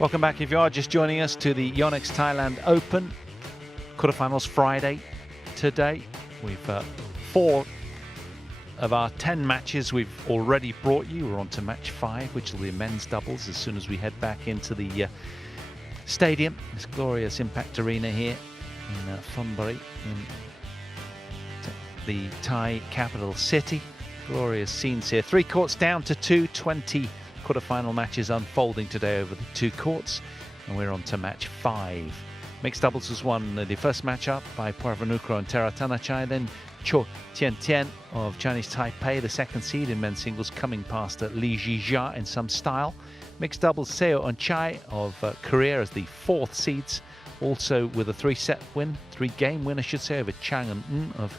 Welcome back if you are just joining us to the YONEX Thailand Open. Quarterfinals Friday today. We've 4 of our 10 matches we've already brought you. We're on to match 5, which will be men's doubles as soon as we head back into the stadium. This glorious Impact Arena here in Thonburi in the Thai capital city. Glorious scenes here. 3 courts down to 2, 20 quarterfinal matches unfolding today over the 2 courts, and we're on to match 5. Mixed doubles was won the first match up by Puavanukro and Teratanachai, then Cho Tien Tien of Chinese Taipei, the second seed in men's singles, coming past Li Jia in some style. Mixed doubles, Seo and Chai of Korea as the 4th seeds, also with a 3-set win, 3-game win I should say, over Chang and Ng of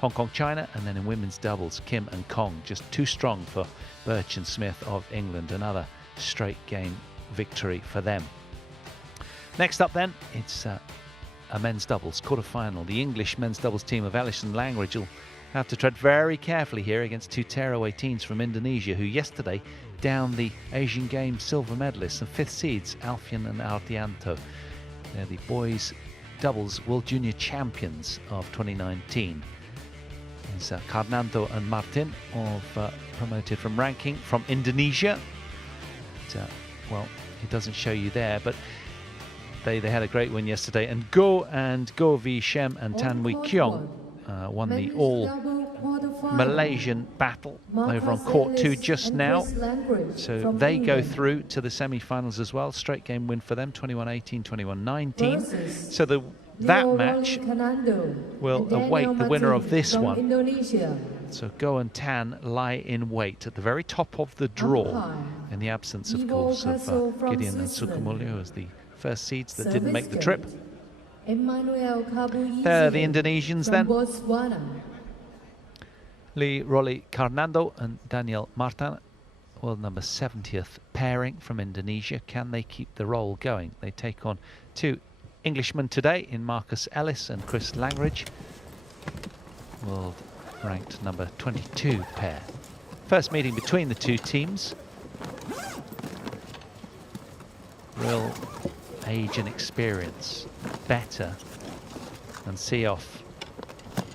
Hong Kong, China. And then in women's doubles, Kim and Kong just too strong for Birch and Smith of England. Another straight game victory for them. Next up then, it's a men's doubles quarterfinal. The English men's doubles team of Ellis and Langridge will have to tread very carefully here against 2 tearaway teams from Indonesia, who yesterday downed the Asian Games silver medalists and 5th seeds Alfian and Ardianto. They're the boys doubles World Junior Champions of 2019. It's Carnando and Marthin of promoted from ranking from Indonesia. Well, it doesn't show you there, but they had a great win yesterday. And Go V Shem and Tan Wee Kyong won the all Malaysian battle over on court 2 just now. So they go through to the semi-finals as well. Straight game win for them, 21-18, 21-19. So that match will await the winner of this one. So Go and Tan lie in wait at the very top of the draw, in the absence, of course, of Gideon and Sukamulyo as the first seeds that didn't make the trip. There are the Indonesians then. Lee Rolly Carnando and Daniel Marthin, world number 70th pairing from Indonesia. Can they keep the roll going? They take on 2 Englishmen today in Marcus Ellis and Chris Langridge, world ranked number 22 pair. First meeting between the 2 teams. Real age and experience better and see off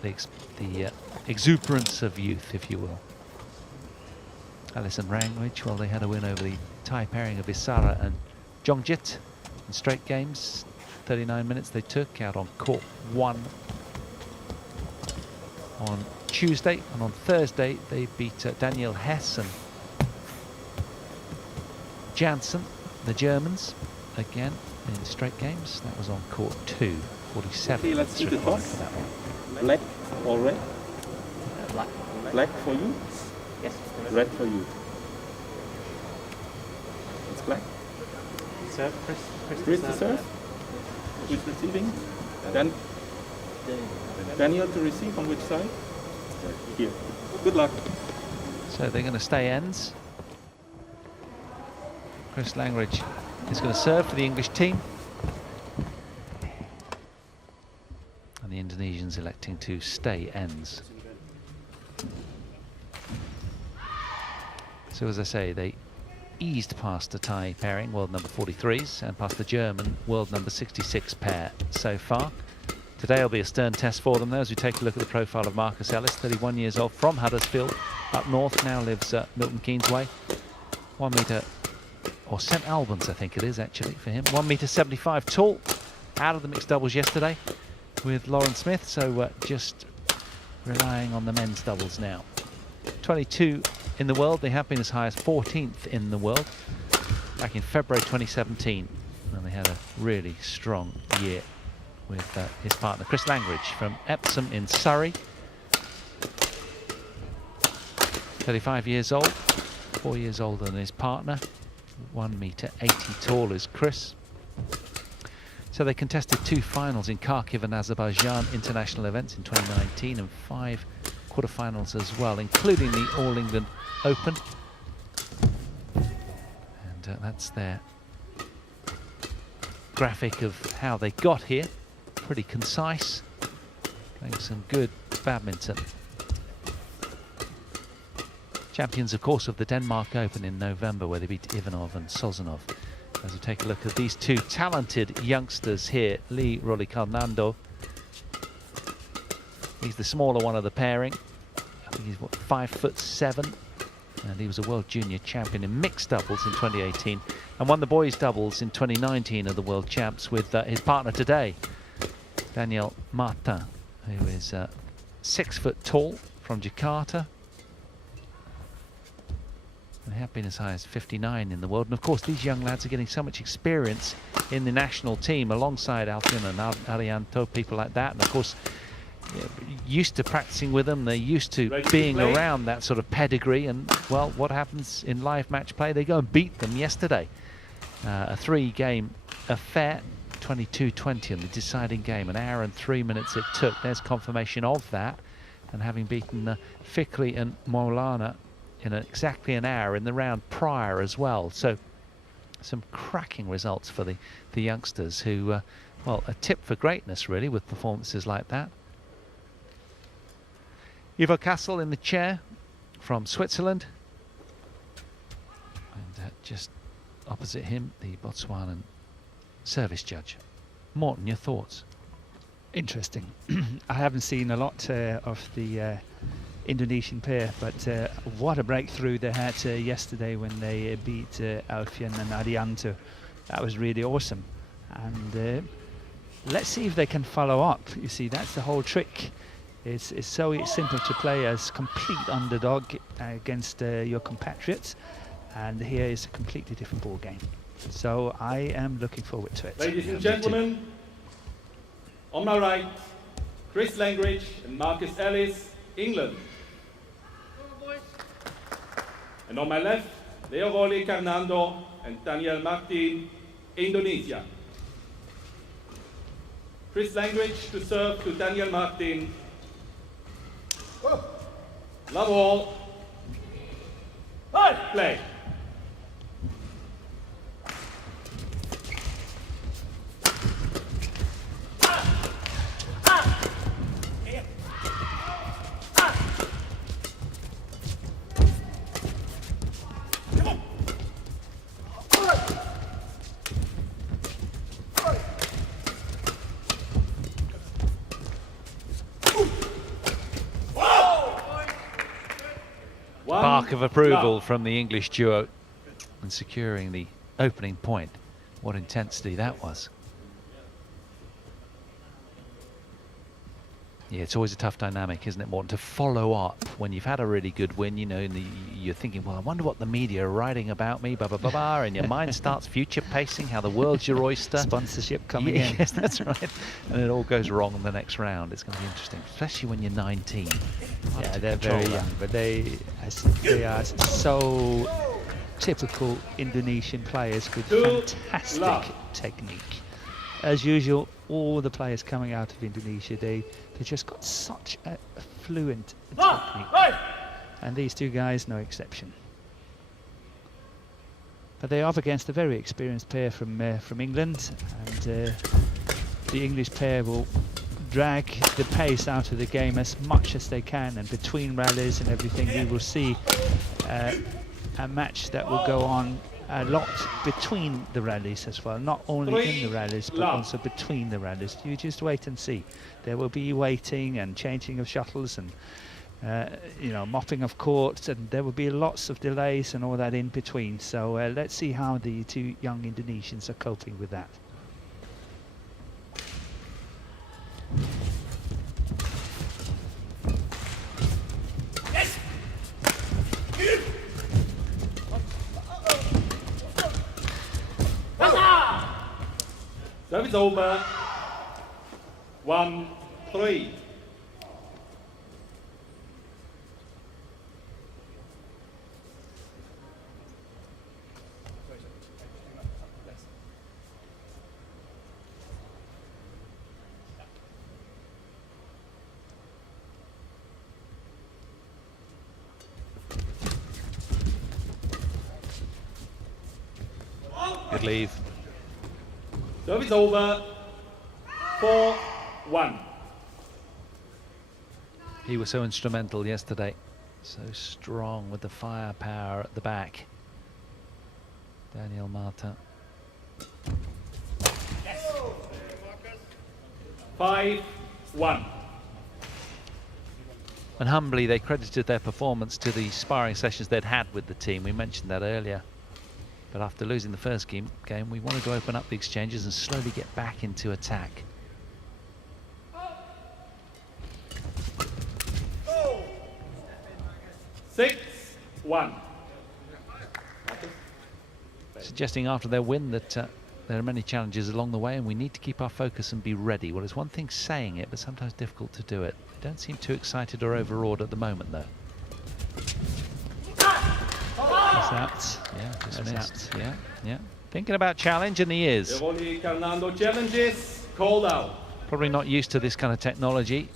the exuberance of youth, if you will. Ellis and Langridge, well, they had a win over the Thai pairing of Isara and Jongjit in straight games. 39 minutes they took out on court 1 on Tuesday, and on Thursday they beat Daniel Hess and Janssen, the Germans, again in straight games. That was on court 2, 47 minutes required for that one. Black or red? Black. Black for you? Yes. Red for you. It's black. Serve, Chris to serve. Who's receiving? Then Daniel to receive on which side? Here. Good luck. So they're going to stay ends. Chris Langridge is going to serve for the English team. And the Indonesians electing to stay ends. So as I say, they eased past the Thai pairing, world number 43s, and past the German world number 66 pair so far. Today will be a stern test for them, though, as we take a look at the profile of Marcus Ellis, 31 years old, from Huddersfield, up north, now lives Milton Keynes way. 1 metre, or St Albans I think it is actually for him, 1.75 m tall, out of the mixed doubles yesterday with Lauren Smith, so just relying on the men's doubles now. 22 in the world, they have been as high as 14th in the world back in February 2017, and they had a really strong year with his partner Chris Langridge from Epsom in Surrey. 35 years old, 4 years older than his partner, 1.80 m tall is Chris. So they contested 2 finals in Kharkiv and Azerbaijan international events in 2019 and 5 quarterfinals as well, including the All England Open. And that's their graphic of how they got here. Pretty concise, playing some good badminton. Champions, of course, of the Denmark Open in November, where they beat Ivanov and Sozanov as we take a look at these two talented youngsters here, Lee Rolly Carnando. He's the smaller one of the pairing. I think he's, what, 5'7", and he was a world junior champion in mixed doubles in 2018 and won the boys doubles in 2019 of the world champs with his partner today, Daniel Marthin, who is 6 foot tall, from Jakarta. And they have been as high as 59 in the world. And of course, these young lads are getting so much experience in the national team alongside Alfin and Arianto, people like that. And of course, used to practicing with them, they're used to being around that sort of pedigree. And well, what happens in live match play? They go and beat them yesterday. A 3-game affair, 22-20 in the deciding game. 1 hour and 3 minutes it took. There's confirmation of that. And having beaten Fikri and Maulana in exactly an hour in the round prior as well. So some cracking results for the youngsters who, well, a tip for greatness really with performances like that. Ivo Kassel in the chair from Switzerland. And just opposite him, the Botswanan service judge. Morten, your thoughts? Interesting. I haven't seen a lot of the Indonesian pair, but what a breakthrough they had yesterday when they beat Alfian and Arianto. That was really awesome. And let's see if they can follow up. You see, that's the whole trick. It's so simple to play as complete underdog against your compatriots, and here is a completely different ball game. So I am looking forward to it. Ladies and gentlemen, on my right, Chris Langridge and Marcus Ellis, England. And on my left, Leo Rolly Carnando and Daniel Marthin, Indonesia. Chris Langridge to serve to Daniel Marthin. Love all. Play. Mark of approval from the English duo and securing the opening point. What intensity that was. Yeah, it's always a tough dynamic, isn't it, Morten, to follow up when you've had a really good win, you know, and you're thinking, well, I wonder what the media are writing about me, blah, blah, blah, blah, and your mind starts future pacing, how the world's your oyster. Sponsorship coming in. Yes, that's right. And it all goes wrong in the next round. It's going to be interesting, especially when you're 19. Yeah, they're very young, but they are so typical Indonesian players with fantastic technique. As usual, all the players coming out of Indonesia, they just got such a fluent technique. And these two guys, no exception. But they're up against a very experienced pair from England, and the English pair will drag the pace out of the game as much as they can, and between rallies and everything we will see a match that will go on a lot between the rallies as well, not only in the rallies but also between the rallies. You just wait and see. There will be waiting and changing of shuttles and you know, mopping of courts, and there will be lots of delays and all that in between. So let's see how the two young Indonesians are coping with that. Service over. 1-3. Good leave. Service over. 4-1. He was so instrumental yesterday, so strong with the firepower at the back. Daniel Marthin. 5-1. And humbly, they credited their performance to the sparring sessions they'd had with the team. We mentioned that earlier. But after losing the first game, we wanted to open up the exchanges and slowly get back into attack. Oh. 6-1. Suggesting after their win that there are many challenges along the way and we need to keep our focus and be ready. Well, it's one thing saying it, but sometimes difficult to do it. They don't seem too excited or overawed at the moment, though. That's out. Yeah, That's dismissed. out. Yeah. Thinking about challenge, and he is. Carnando challenges called out. Probably not used to this kind of technology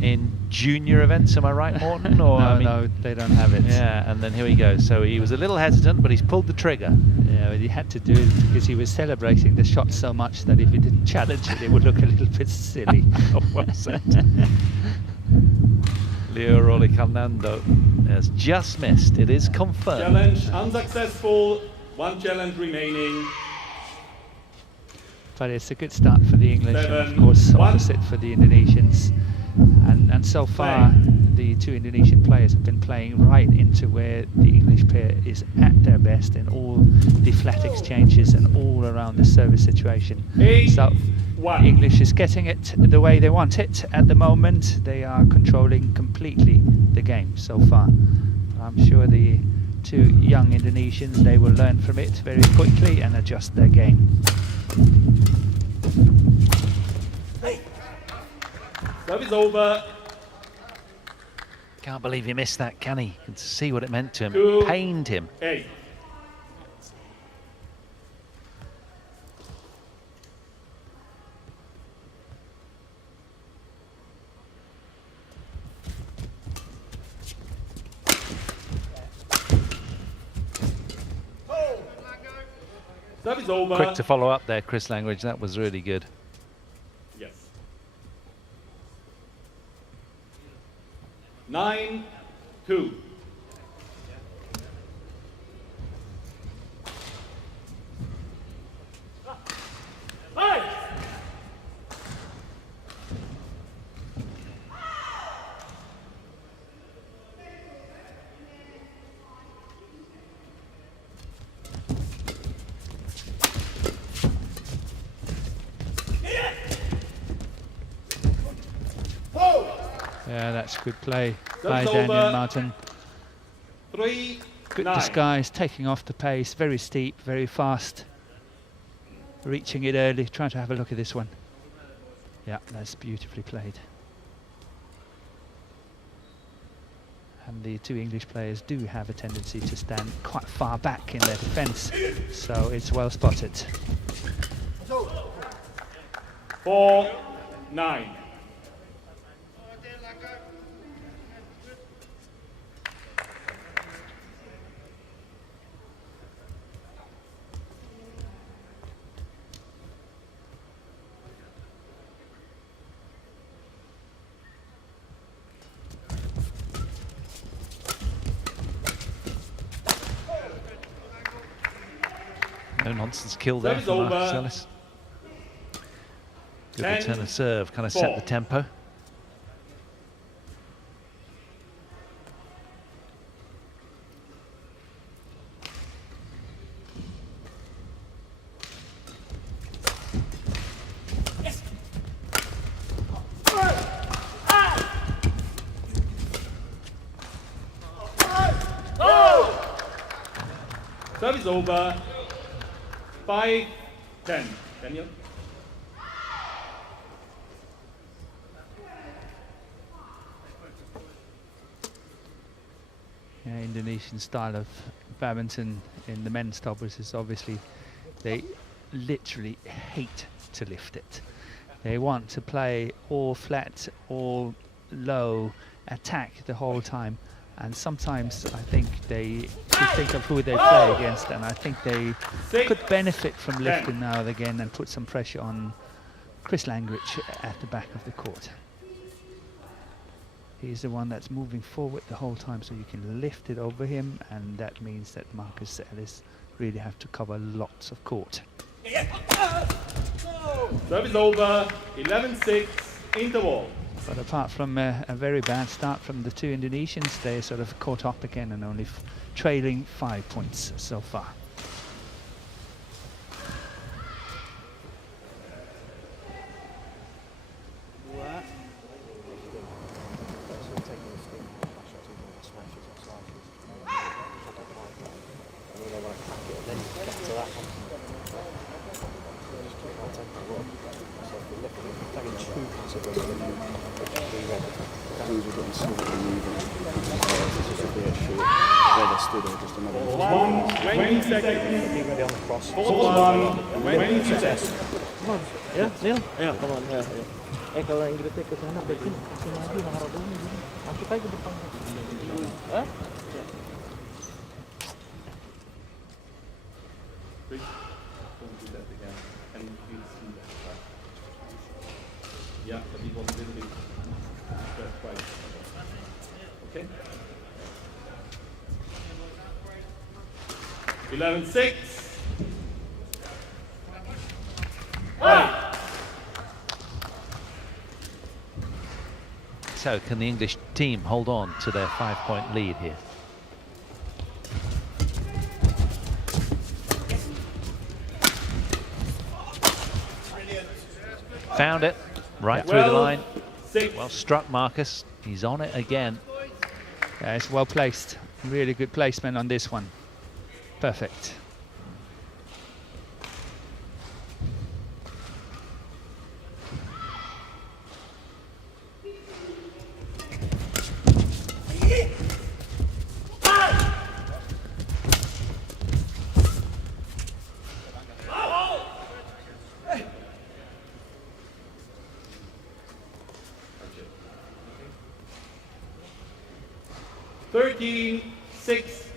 in junior events, am I right, Morton? Or, No, they don't have it. Yeah, and then here we go. So he was a little hesitant, but he's pulled the trigger. Yeah, but he had to do it because he was celebrating the shot so much that if he didn't challenge it, it would look a little bit silly. Well said. Leo Rolly Carnando has just missed. It is confirmed. Challenge unsuccessful. One challenge remaining. But it's a good start for the English, and of course 7-1. opposite for the Indonesians. And so far, the two Indonesian players have been playing right into where the English pair is at their best in all the flat exchanges and all around the service situation. 8-1. So English is getting it the way they want it at the moment. They are controlling completely the game so far. I'm sure the two young Indonesians, they will learn from it very quickly and adjust their game. Service over. Can't believe he missed that, can he? You can see what it meant to him. 2-8. Pained him. Service over. Quick to follow up there, Chris Langridge. That was really good. Yes. 9-2. Yeah, that's good play by That's Daniel over. Marthin. 3-9. Good disguise, taking off the pace, very steep, very fast. Reaching it early, trying to have a look at this one. Yeah, that's beautifully played. And the two English players do have a tendency to stand quite far back in their defence, so it's well spotted. 4-9. No nonsense kill there Service from over. Marcus Ellis. Good return of serve, kind of 10-4. set the tempo. Service over. 5-10. Daniel. Yeah, Indonesian style of badminton in the men's doubles is obviously they literally hate to lift it. They want to play all flat, all low, attack the whole time. And sometimes I think they should think of who they play against, and I think they could benefit from lifting now and again and put some pressure on Chris Langridge at the back of the court. He's the one that's moving forward the whole time, so you can lift it over him, and that means that Marcus Ellis really have to cover lots of court. Service over. 11-6. interval. But apart from a very bad start from the two Indonesians, they sort of caught up again and only trailing 5 points so far. Ya, Neil? Ya, come on. Ya, ya. Kalau yang gede ke sana, bikin langsung maju ngarep dulu. Masuk aja ke depan. Hah? Don't do that again. And you'll see that. Yeah, but it was a little bit right. Okay. 11-6. So can the English team hold on to their 5-point lead here? Found it right through the line. Well struck, Marcus. He's on it again. Yeah, it's well placed. Really good placement on this one. Perfect. Six.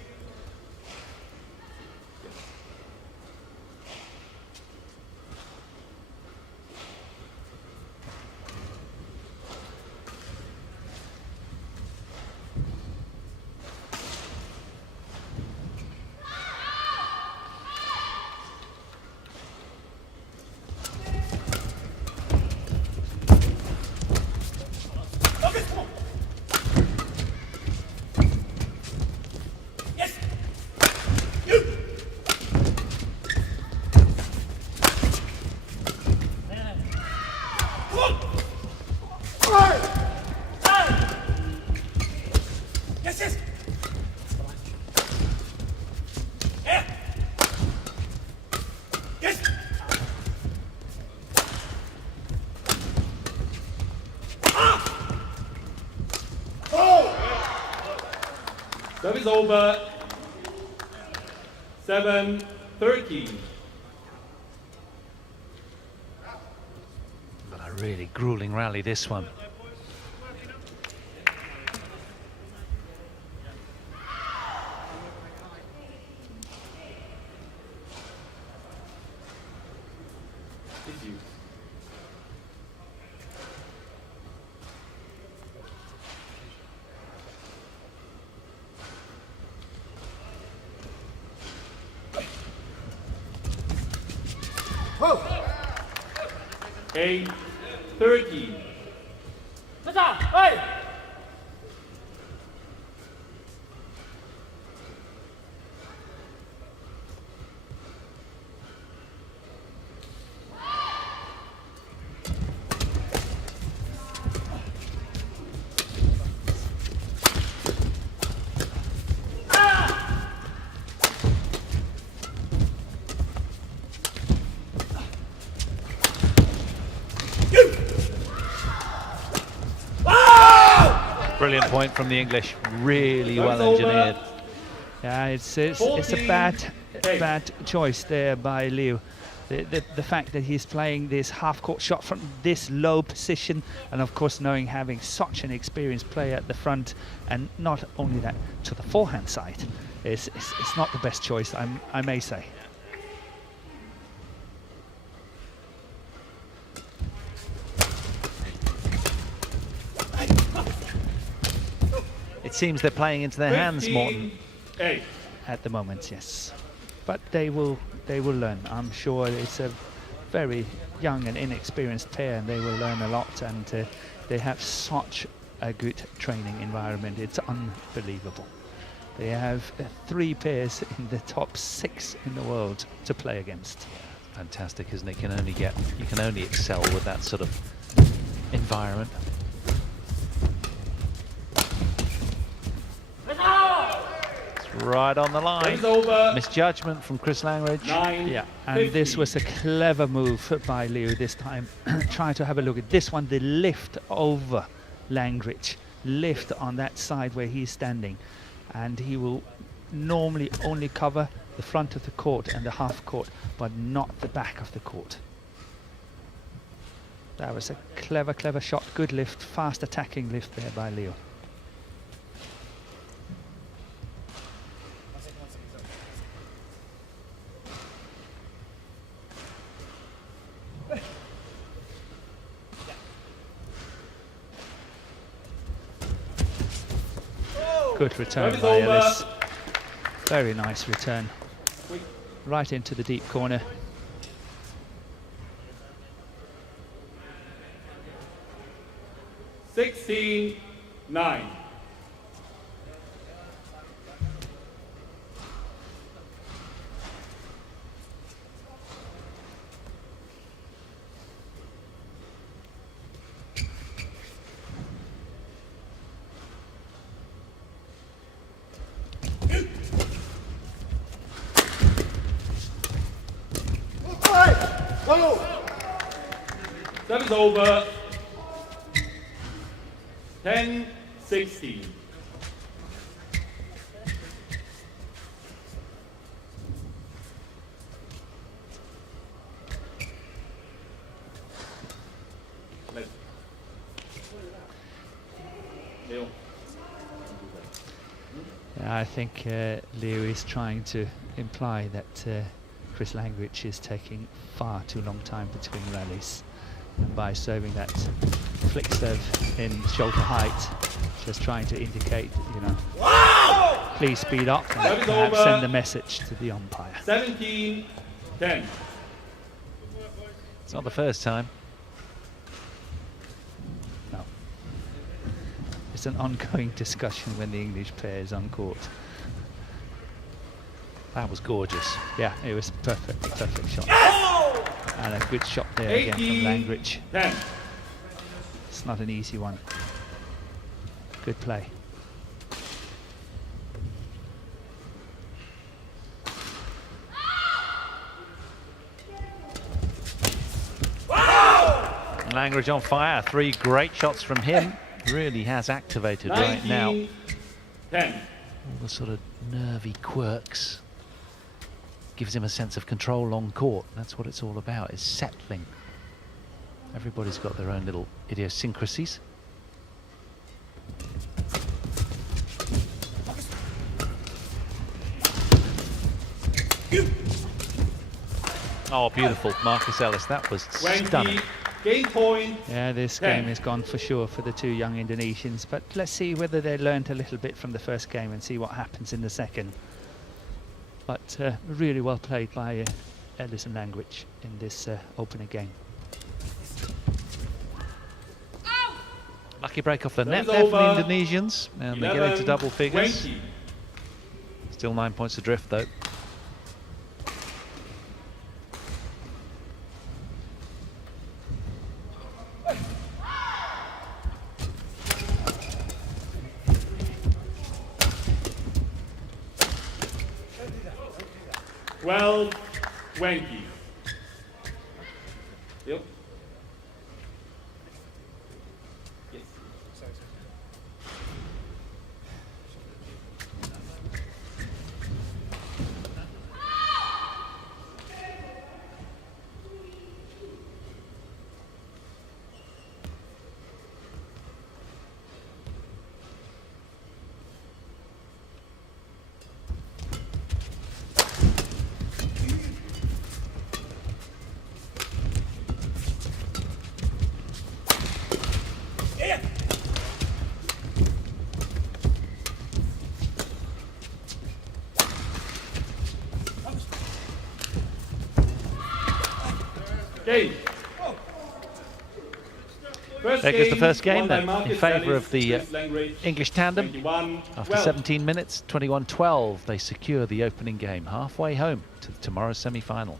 Service over. 7-13. But a really grueling rally, this one. Whoa! 8-13. Brilliant point from the English, really well engineered. Yeah, it's a bad choice there by Liu. The fact that he's playing this half-court shot from this low position, and of course having such an experienced player at the front, and not only that, to the forehand side, it's not the best choice, I may say. It seems they're playing into their hands, Marthin. At the moment, yes. But they will learn. I'm sure it's a very young and inexperienced pair, and they will learn a lot, and they have such a good training environment. It's unbelievable. They have 3 pairs in the top 6 in the world to play against. Fantastic, isn't it? You can only excel with that sort of environment. It's right on the line. Misjudgment from Chris Langridge. Yeah, and this was a clever move by Leo this time. Try to have a look at this one, the lift over Langridge, lift on that side where he's standing, and he will normally only cover the front of the court and the half court, but not the back of the court. That was a clever shot, good lift, fast attacking lift there by Leo. Good return by Ellis. Very nice return. Right into the deep corner. $16-9. That is over. 10-16. Leo. I think Leo is trying to imply that Chris Langridge is taking far too long time between rallies, and by serving that flick serve in shoulder height, just trying to indicate, you know, please speed up and perhaps send a message to the umpire. 17-10. It's not the first time. No. It's an ongoing discussion when the English pair is on court. That was gorgeous. Yeah, it was perfect shot. And a good shot there again from Langridge. 10. It's not an easy one. Good play. Langridge on fire. 3 great shots from him. Really has activated right now. 10. All the sort of nervy quirks. Gives him a sense of control on court. That's what it's all about, is settling. Everybody's got their own little idiosyncrasies. Oh, beautiful. Marcus Ellis, that was stunning. Game point. Yeah, this 10. game is gone for sure for the 2 young Indonesians, but let's see whether they learned a little bit from the first game and see what happens in the second. But really well played by Ellis and Langridge in this opener game. Lucky break off the net there for the Indonesians, and they get into double figures. 20. Still 9 points adrift though. Well, 20. Yep. Yes. Game. There goes the first game won by then, in Marthin, favour Ellis, of the Langridge, English tandem. 21-12. After 17 minutes, 21-12, they secure the opening game, halfway home to tomorrow's semi-final.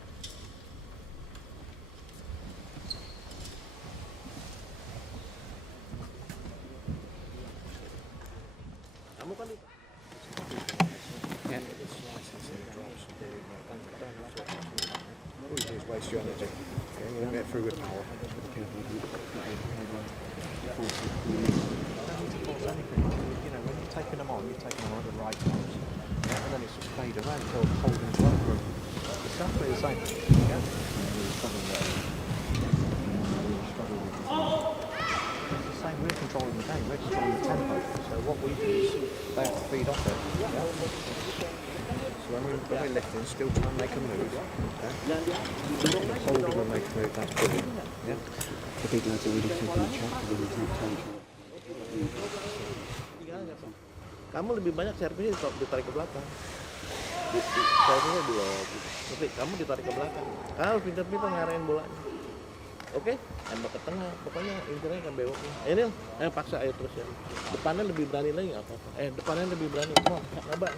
Waste your energy. You won't get through with power. You know, when you're taking them on, you're taking them on at the right times. Yeah, and then it's just fade around until holding well for them. It's exactly the same. Yeah. It's the same, we're controlling the game, we're controlling the tempo. So what we do is they have to feed off it. Yeah. So when we're lifting, still trying to make a move. Yeah. Hold them and make a move, that's brilliant. Yeah. The big lads are really taking a chat with them, it's not tension. Kamu lebih banyak servisnya ditarik ke belakang. Servisnya belum. Tapi kamu ditarik ke belakang. Kamu pintar-pintar ngarahin bolanya. Oke? Tembak ke tengah. Pokoknya intinya kan bewoknya. Nil, paksa ayo terus ya. Depannya lebih berani lagi nggak apa-apa. Depannya lebih berani. Come on,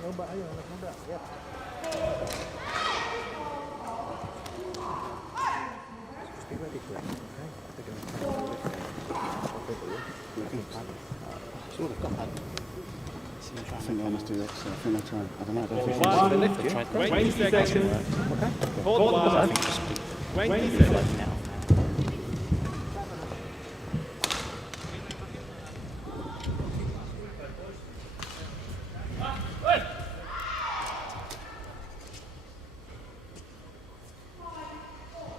nyoba ayo anak muda. Ya. Be ready for it, okay? They're going to sort of got that. I think they must do that, so I think they'll try. I don't know, I don't think 20 seconds. Okay. Hold one. 20 seconds.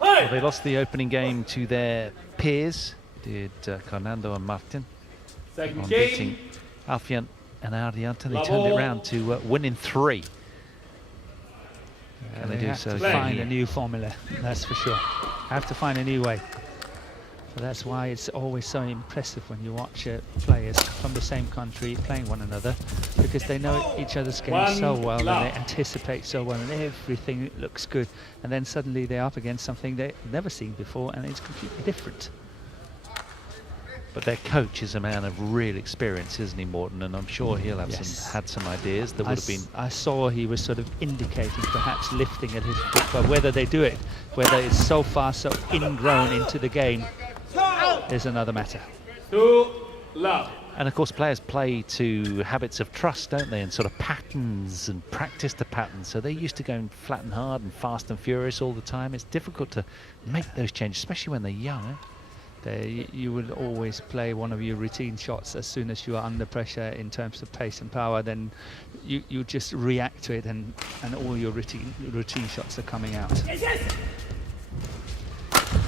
Well, they lost the opening game to their peers, did Carnando and Marthin, Second on game. beating Alfian and Arianta. They turned it round to win in 3. And they do have so to find here. a new formula, that's for sure. Have to find a new way. So that's why it's always so impressive when you watch players from the same country playing one another, because they know each other's game so well and they anticipate so well and everything looks good, and then suddenly they're up against something they've never seen before and it's completely different. But their coach is a man of real experience, isn't he, Morton? And I'm sure he'll have Yes. had some ideas that would have been. I saw he was sort of indicating perhaps lifting a little bit, but whether they do it, whether it's so far so ingrown into the game, is another matter. 2 love. And of course, players play to habits of trust, don't they? And sort of patterns and practice to patterns. So they're used to going flat and hard and fast and furious all the time. It's difficult to make those changes, especially when they're young. You will always play one of your routine shots as soon as you are under pressure in terms of pace and power. Then you just react to it, and all your routine shots are coming out.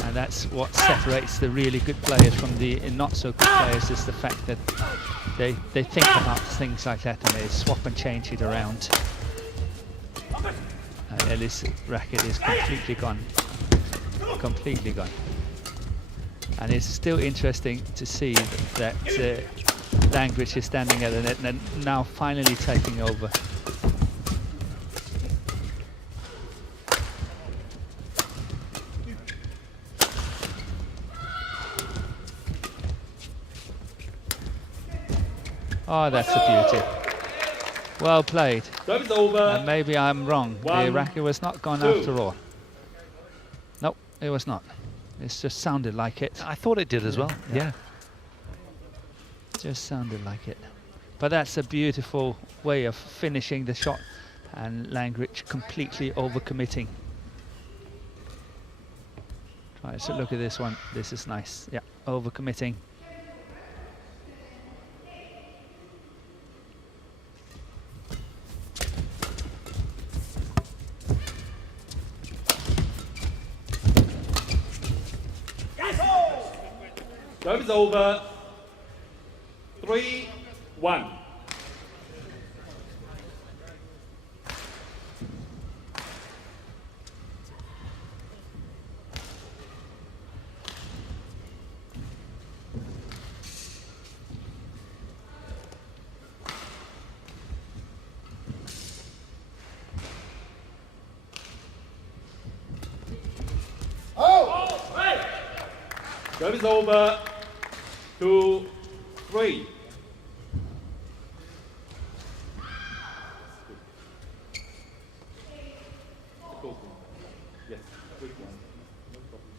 And that's what separates the really good players from the not so good players, is the fact that they think about things like that and they swap and change it around. Ellis' racket is completely gone. Completely gone. And it's still interesting to see that Langridge is standing at the net and now finally taking over. Oh, that's a beauty. Well played. Service is over. And maybe I'm wrong. The 1, racket was not gone 2. after all. Nope, it was not. It just sounded like it. I thought it did as well. Yeah. Just sounded like it. But that's a beautiful way of finishing the shot, and Langridge completely overcommitting. Right, so look at this one. This is nice. Yeah, overcommitting. Service is over. 3-1. Serve is over. 2-3. Yes, quick one. No problem.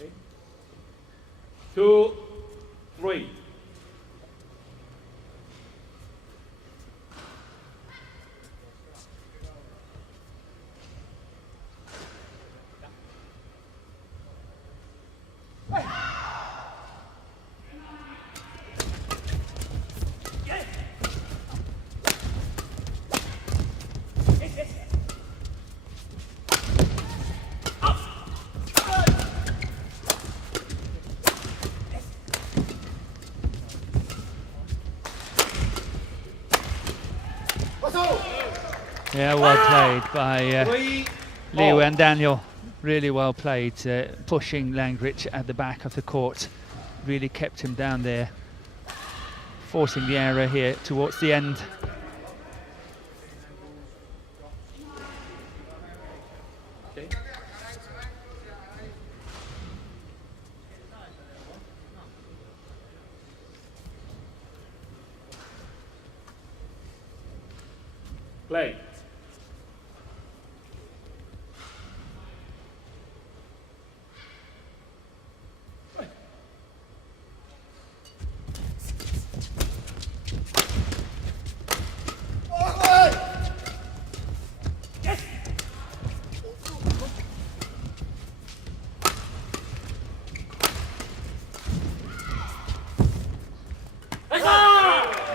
Okay. 2-3. Yeah, well played by Leo and Daniel. Really well played, pushing Langridge at the back of the court. Really kept him down there, forcing the error here towards the end. Okay. Play.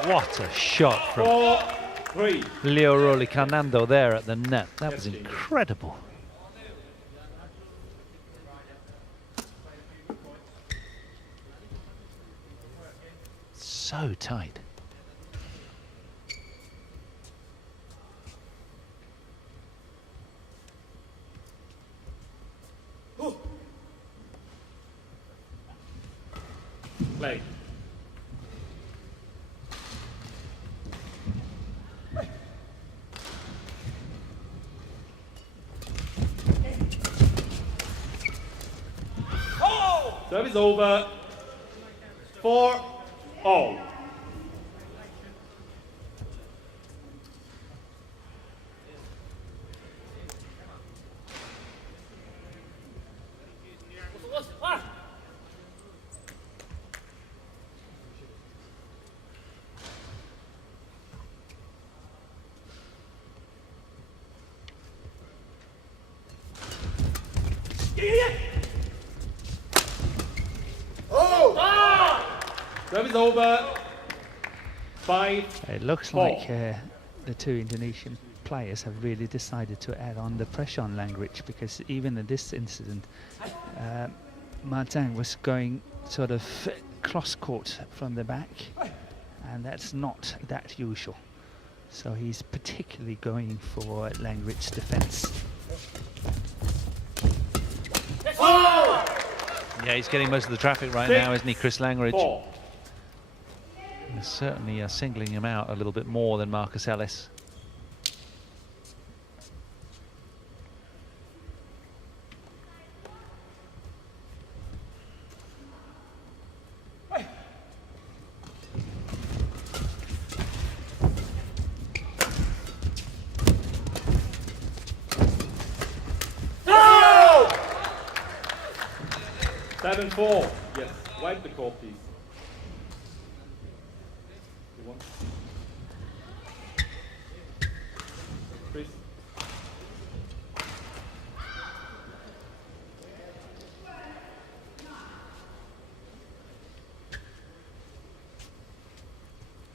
What a shot from 4-3. Leo Rolly Carnando there at the net. That was incredible. So tight. Play. Service over. 4-all. Service over. 5-4. It looks like the two Indonesian players have really decided to add on the pressure on Langridge, because even in this incident, Marthin was going sort of cross-court from the back, and that's not that usual. So he's particularly going for Langridge's defense. Yeah, he's getting most of the traffic right now, isn't he, Chris Langridge? 4. He's certainly singling him out a little bit more than Marcus Ellis. No! 7-4. Yes, wipe the court, please. Chris.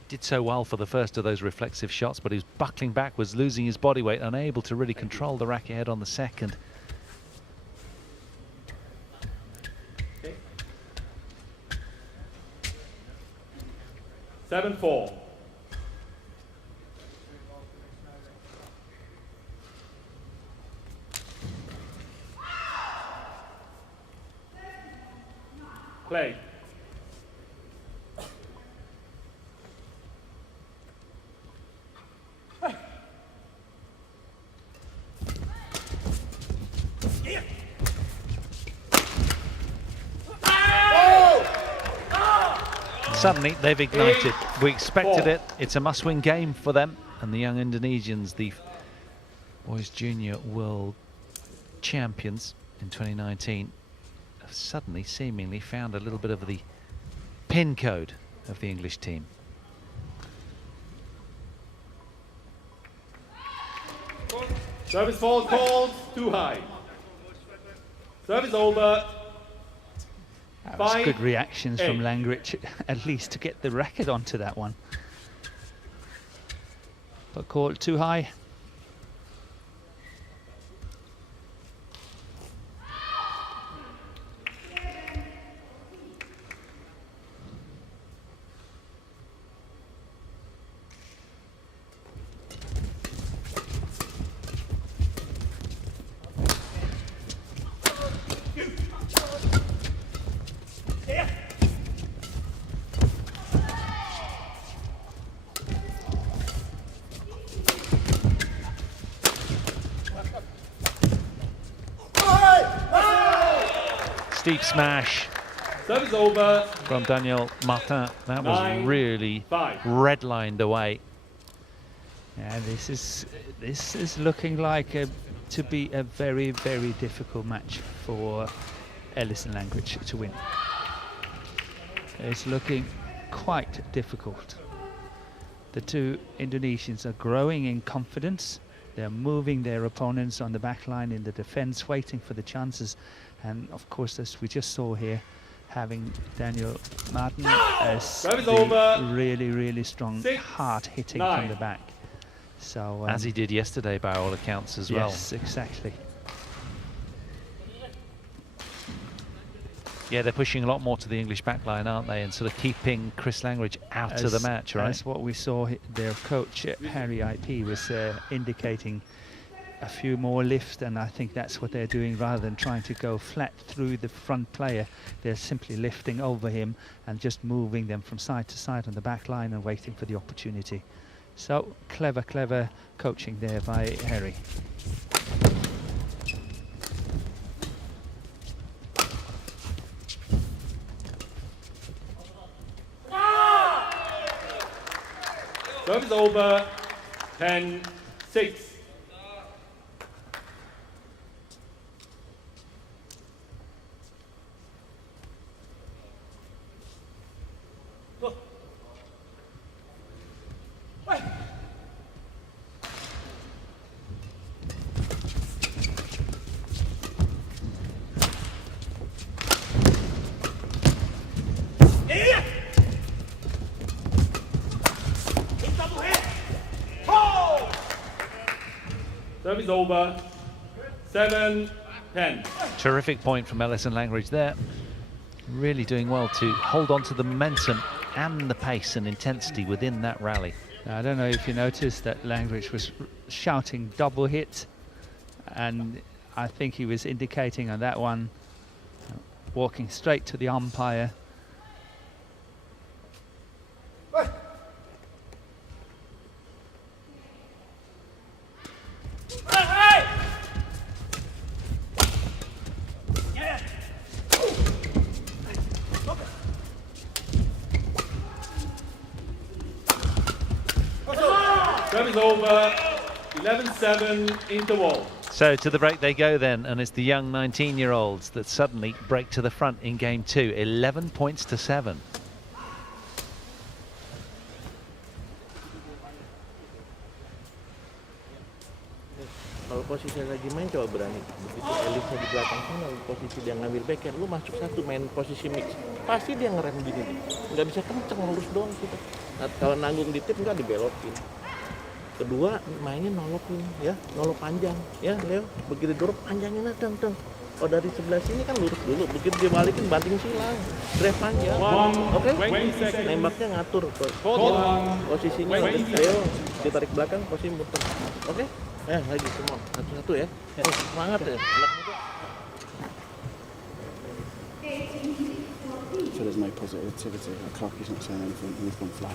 Did so well for the first of those reflexive shots, but he was buckling backwards, losing his body weight, unable to really control the racket head on the second. Okay. 7-4. Play. Suddenly they've ignited. We expected it. It's a must-win game for them. And the young Indonesians, the Boys Junior World Champions in 2019, have suddenly seemingly found a little bit of the pin code of the English team. Service fault called, too high. Service over. That was good reactions from Langridge, at least to get the racket onto that one. But called too high. Deep smash. Service over. From Daniel Marthin. That was really red-lined away. Yeah, this is looking like to be a very, very difficult match for Ellis and Langridge to win. It's looking quite difficult. The two Indonesians are growing in confidence. They're moving their opponents on the back line in the defense, waiting for the chances. And of course, as we just saw here, having Daniel Marthin as the really, really strong, hard hitting from the back. So as he did yesterday, by all accounts, as well. Yes, exactly. Yeah, they're pushing a lot more to the English backline, aren't they? And sort of keeping Chris Langridge out of the match, right? That's what we saw. Their coach, Harry IP, was indicating a few more lift, and I think that's what they're doing. Rather than trying to go flat through the front player, they're simply lifting over him and just moving them from side to side on the back line and waiting for the opportunity. So clever, clever coaching there by Harry. Service over. 10-6. Service over. 7-10. Terrific point from Ellis and Langridge there. Really doing well to hold on to the momentum and the pace and intensity within that rally. Now, I don't know if you noticed that Langridge was shouting double hit, and I think he was indicating on that one, walking straight to the umpire. Service over. 11-7 interval. So to the break they go then, and it's the young 19-year-olds that suddenly break to the front in game 2, 11 points to 7. Kalau posisi lagi main coba berani. Begitu Ellisnya di belakang sana, posisi dia ngambil backhand, lu masuk satu main posisi mix, pasti dia ngerem gini nih. Nggak bisa kenceng, lurus doang kita. Nah, kalau nanggung di tip nggak dibelokin. Kedua mainnya nolokin ya, nolok panjang ya Leo. Begitu drop panjangin aja dong. Oh dari sebelah sini kan lurus dulu, begitu dia balikin banting silang, drive panjang. Oke? Nembaknya ngatur posisinya. Ayo ditarik belakang, posisi muter. Oke? Lagi semua satu-satu ya. Semangat ya. So there's no positivity. Clarky's not saying anything, and we've gone flat.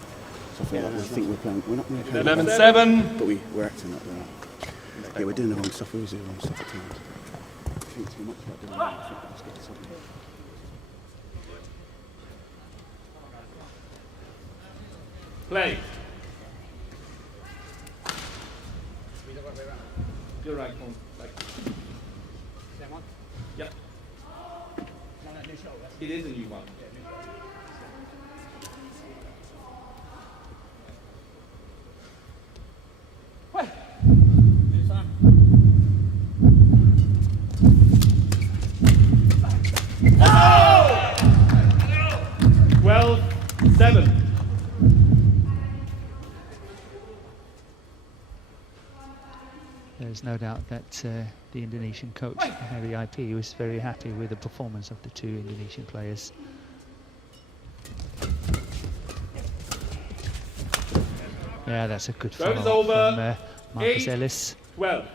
So I feel like we think we're playing. We're not really playing. 11-7. But we're acting like that. Yeah, we're doing the wrong stuff. We always do the wrong stuff at times. I think too much about doing that. I think let's get to something. Play. You're right, home. Like. Yeah. It is a new one. Oh! 12-7. There's no doubt that the Indonesian coach, Harry IP, was very happy with the performance of the two Indonesian players. Yeah, that's a good Service follow over. from Marcus 8, Ellis. 12.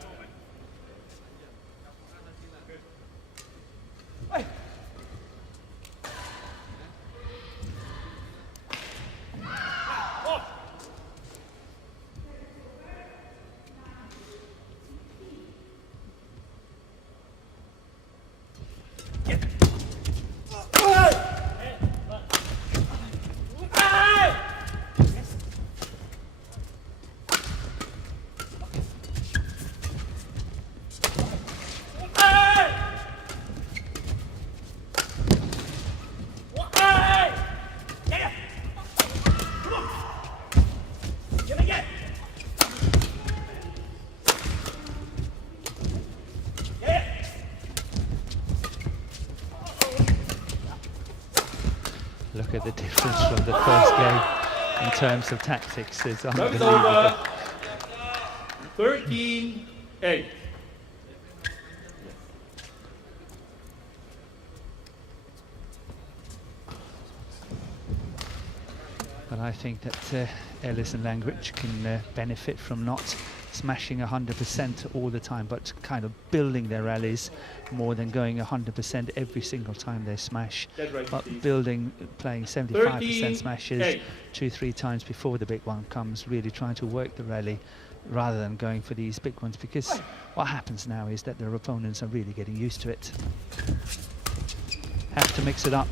Look at the difference from the first game in terms of tactics. It's Service unbelievable. over. 13-8. But I think that Ellis and Langridge can benefit from not smashing 100% all the time, but kind of building their rallies more than going 100% every single time they smash, Dead right, but please. playing 75% 13, smashes 8. 2-3 times before the big one comes, really trying to work the rally rather than going for these big ones, because what happens now is that their opponents are really getting used to it. Have to mix it up.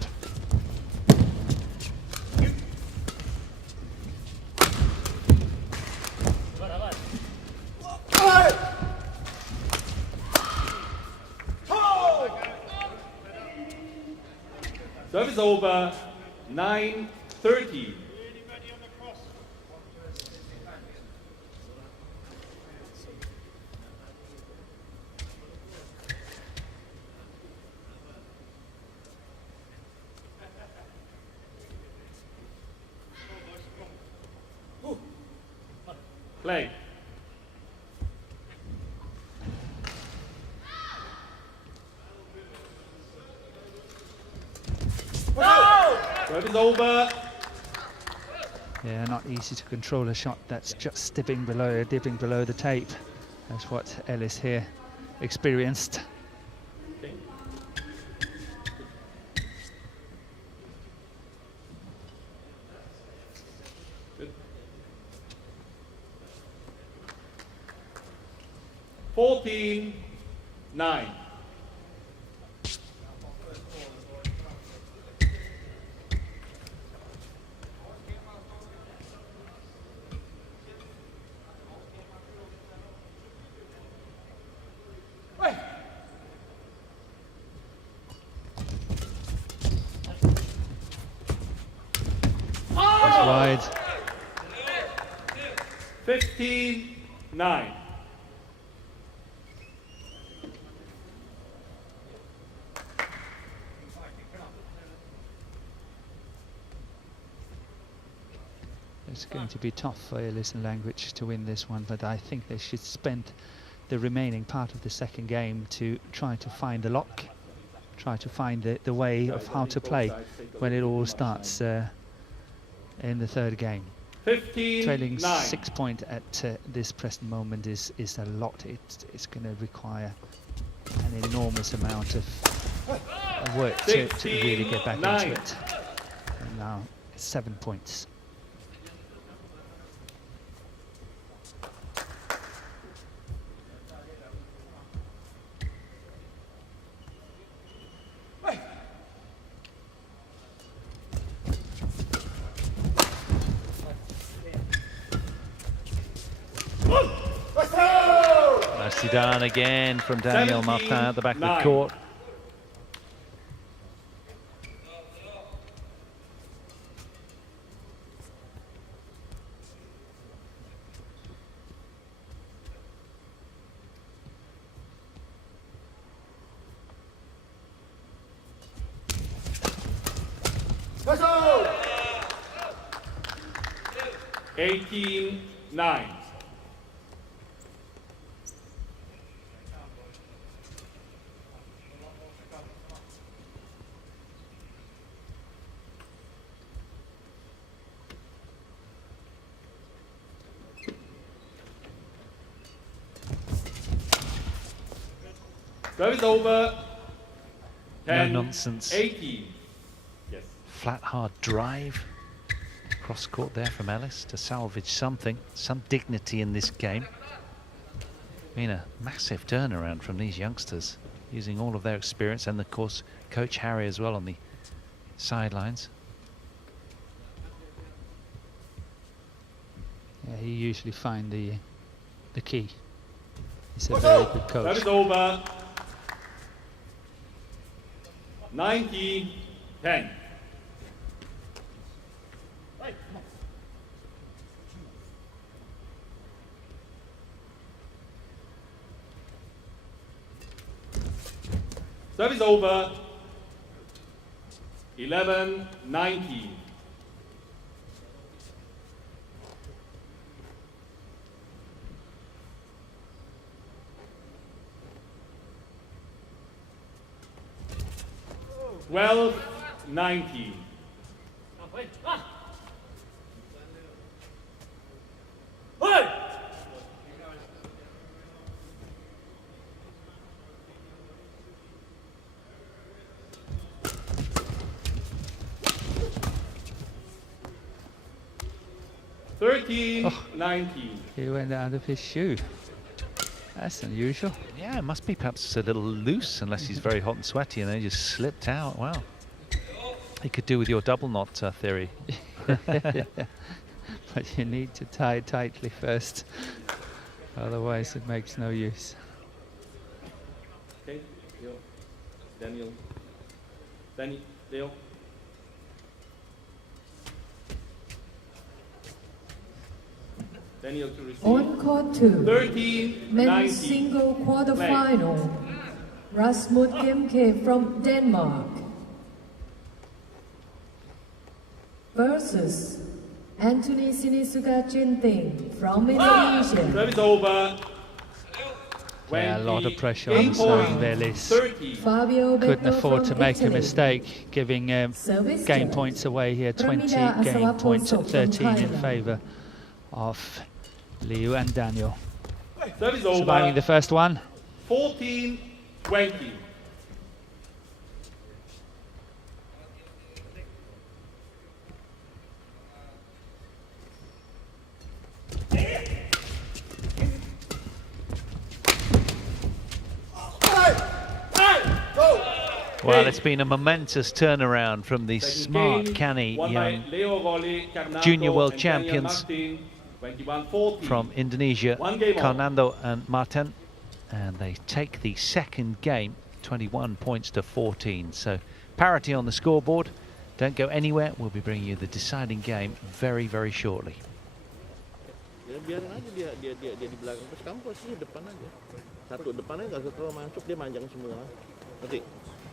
Service over. 9-13. Play. Service over. Yeah, not easy to control a shot that's just dipping below the tape. That's what Ellis here experienced. Okay. Good. 14-9. Wide. 15-9. It's going to be tough for Ellis and Langridge to win this one, but I think they should spend the remaining part of the second game to try to find the lock, try to find the way of how to play when it all starts in the third game. 15-9. Trailing 6 point at this present moment is a lot. It's going to require an enormous amount of work to really get back into it. And now 7 points. Nicely done again from Daniel Marthin at the back of the court. Let's go! 18-9. Service over. 10, No nonsense. 18. Yes. Flat, hard drive. Cross court there from Ellis to salvage something, some dignity in this game. I mean, a massive turnaround from these youngsters, using all of their experience, and of course, Coach Harry as well on the sidelines. Yeah, he usually finds the key. He's a very good coach. Service over. 19-10. Service over. 11-19. Well, 19. Oh. 19. He went out of his shoe. That's unusual. Yeah, it must be perhaps a little loose, unless he's very hot and sweaty, and then he just slipped out. Wow. He could do with your double knot theory. But you need to tie it tightly first. Otherwise, it makes no use. Okay, Daniel. Dale. Daniel to receive. On court 2, 13, men's 19. single quarterfinal. Rasmus Kemke from Denmark versus Anthony Sinisuka Chinting from Indonesia. Service over. Yeah, a lot of pressure on the 28 side of points, Ellis. 30. Fabio Couldn't Beto afford to from make a Italy. mistake, giving Service game check. points away here. 20 Pramila game points at Asawaposo from 13 in Thailand. favour of Liu and Daniel. Service Surviving over. the first one. 14-20. Well, it's been a momentous turnaround from the smart, canny young junior world champions from Indonesia, Carnando and Marthin, and they take the second game, 21 points to 14. So parity on the scoreboard. Don't go anywhere. We'll be bringing you the deciding game very, very shortly. Ya biarin aja dia di belakang, terus kamu posisi depan aja. Satu depannya nggak usah terlalu masuk, dia manjang semua. Ngerti?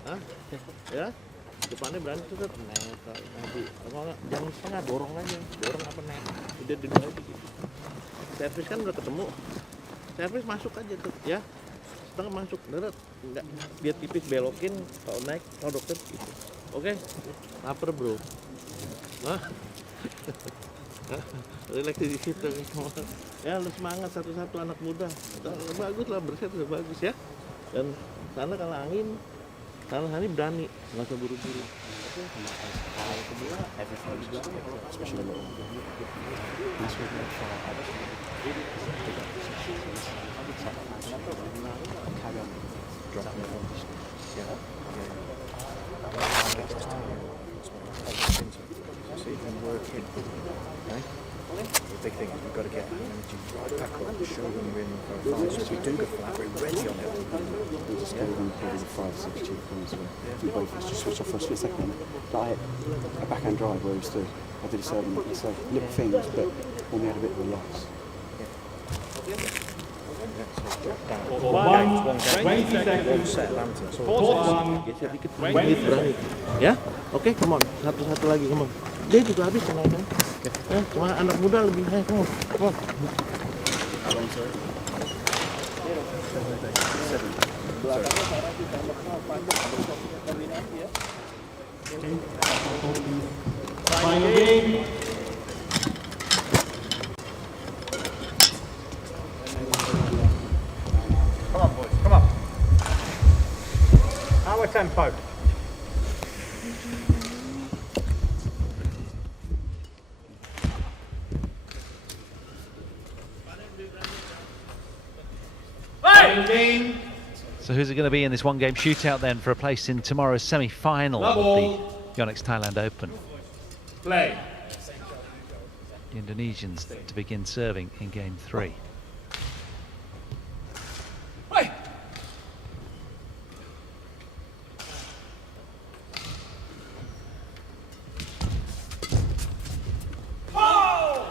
Hah? Ya? Depannya berani tuh nanti. Kalau nggak jangan setengah, dorong aja. Dorong apa nek? Udah di dua gitu. Servis kan udah ketemu. Servis masuk aja tuh, ya. Setengah masuk, deret. Enggak, dia tipis belokin, kalau naik, kalau dokter gitu. Oke? Lapar bro. Hah? Relax di situ. Ya lu semangat satu-satu anak muda. Bagus lah, berset udah bagus ya. Dan sana kalau angin, sana hari berani, nggak usah buru-buru. Oke. Kalau kedua, especially The big thing is you've got to get that energy right back up, show when you're in for a fight. So if we do go flat, we're ready on it. We just go on probably 5-6 cheap points where we both just switch off for a split second. But I had a backhand drive where we stood. I did a serve and it's like little things, but when we had a bit of a loss. One set lantern. Ya, oke, come on, satu lagi, come on. Dia juga habis kan? Cuma anak muda lebih, come on. Final game. Come on, boys, come on. Our tempo. Final game. So who's it going to be in this one-game shootout then for a place in tomorrow's semi-final of the YONEX Thailand Open? Play. The Indonesians to begin serving in game 3.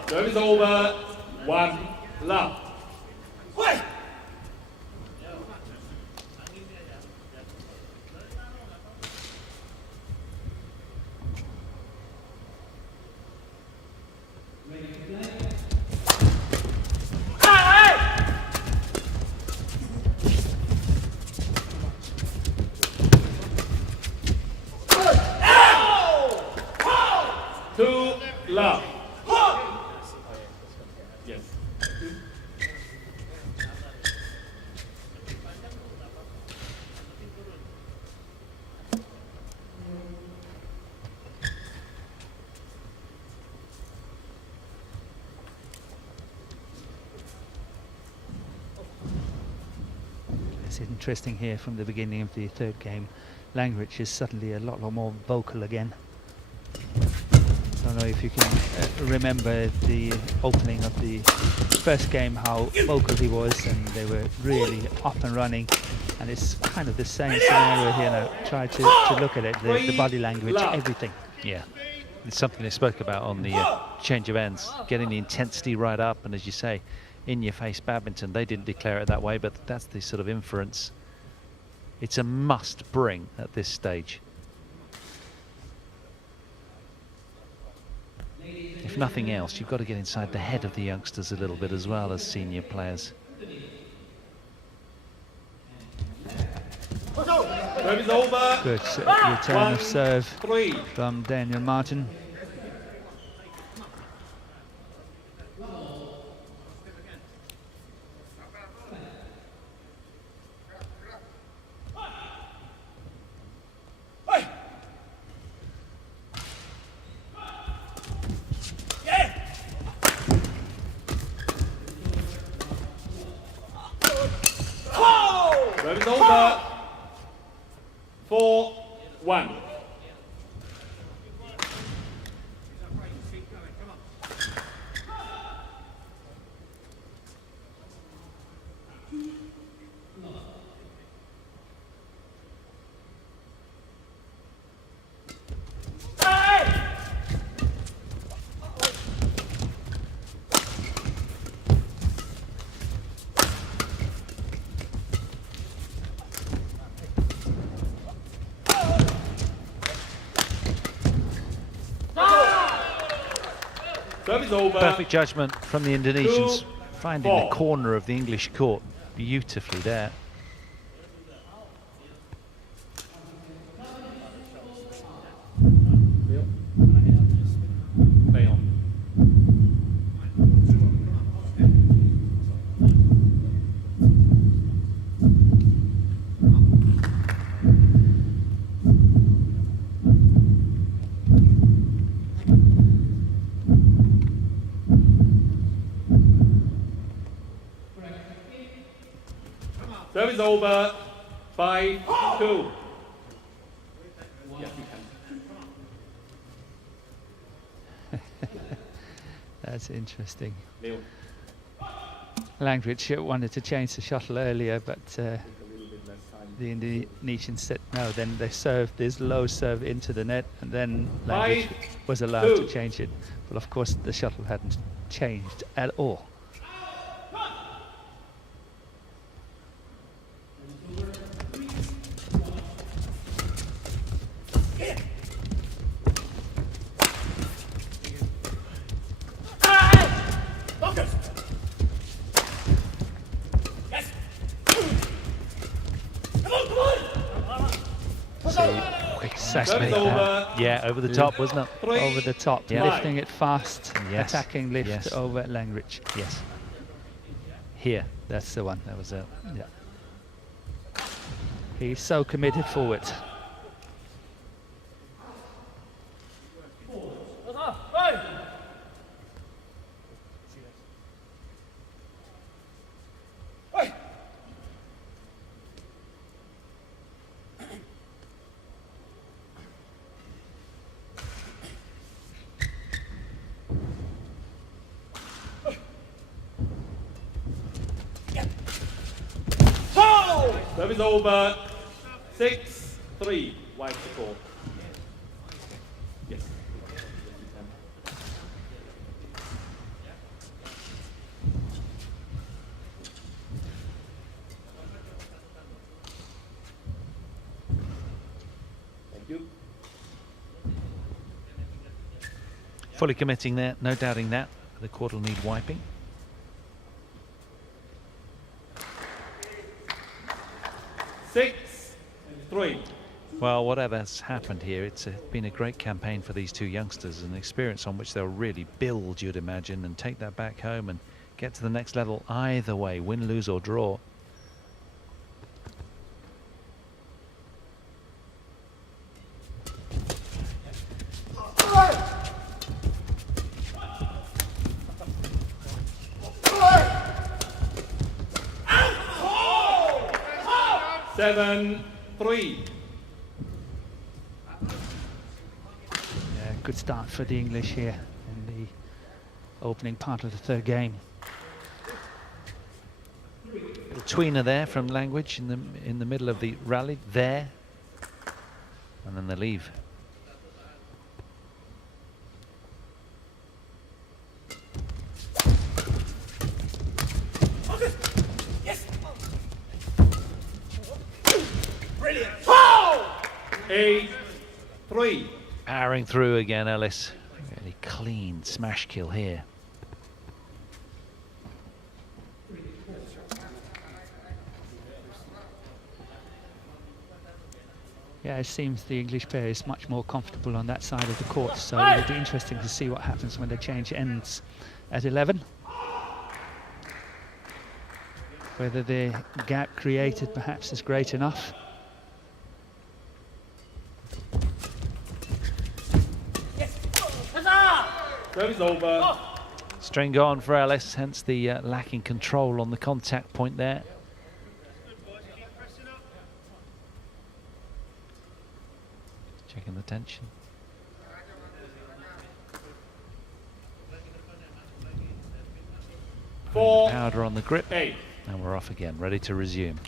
Serve is over. 1 love. Two love. Yes. It's interesting here from the beginning of the third game. Langridge is suddenly a lot more vocal again. I don't know if you can remember the opening of the first game, how vocal he was, and they were really up and running. And it's kind of the same scenario here now. Try to look at it, the body language, everything. Yeah, it's something they spoke about on the change of ends, getting the intensity right up, and as you say, in-your-face badminton. They didn't declare it that way, but that's the sort of inference. It's a must bring at this stage. If nothing else, you've got to get inside the head of the youngsters a little bit as well as senior players. Serve is over. Good return of serve 3. from Daniel Marthin. Serve is over. 4-1. Serve is over. Perfect judgment from the Indonesians, 2-4. finding the corner of the English court beautifully there. Play on. Serve is over. 5-2. That's interesting. Leo. Langridge wanted to change the shuttle earlier, but the Indonesians said no. Then they served this low serve into the net, and then Langridge was allowed to change it. But of course, the shuttle hadn't changed at all. Exactly. Yeah, over the top, wasn't it? Over the top, Yeah. lifting it fast, Yes. attacking lift Yes. over Langridge. Yes. Here. That's the one. That was it. Yeah. He's so committed forward. Service over. 6-3. White score. Yes. Thank you. Fully committing there, no doubting that. The court will need wiping. Six, 3. Well, whatever's happened here, it's been a great campaign for these two youngsters, an experience on which they'll really build, you'd imagine, and take that back home and get to the next level either way, win, lose or draw. Seven, 3. Yeah, good start for the English here in the opening part of the third game. Little tweener there from Langridge in the middle of the rally there, and then the leave. Brilliant. 8-3. Powering through again, Ellis. Really clean smash kill here. Yeah, it seems the English pair is much more comfortable on that side of the court, so it'll be interesting to see what happens when they change ends at 11. Whether the gap created perhaps is great enough. Service over. String gone for Ellis, hence the lacking control on the contact point there. Checking the tension. Powder on the grip, 8. and we're off again, ready to resume.